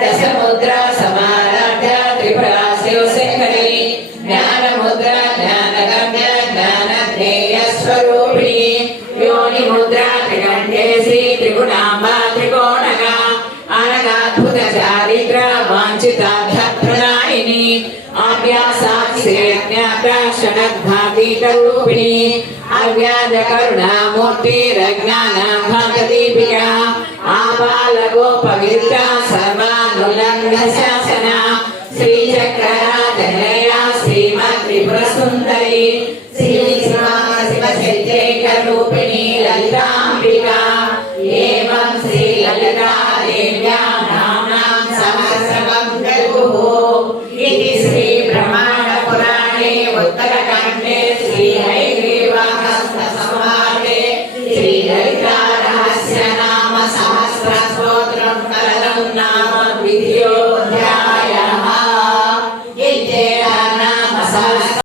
दशमुद्रा समाराध्य त्रिपुरा शिवशेखरी ज्ञानमुद्रा ज्ञानगम्य ज्ञानज्ञेयस्वरूपिणी योनिमुद्रा त्रिकण्ठे श्री त्रिगुणाम्बा त्रिकोणगा अनगाद्भुत चारित्र वाञ्छितार्थप्रदायिनी आव्यासाक्षिज्ञाप्राक्षणद्भातीतरूपिणी अव्याजकरुणामूर्तिरज्ञानभागदीपिका आबालगोपविद्या सर्वानुलङ्घशासना श्रीचक्रराजनया श्रीमत्त्रिपुरसुन्दरी श्रीशिवशक्त्यैकरूपिणी ललिताम्बिका एवं श्रीललिता देव्या नाम्नां सहस्रकं जगुः इति श्रीब्रह्माण्डपुराणे उत्तरकाण्डे श्रीहरि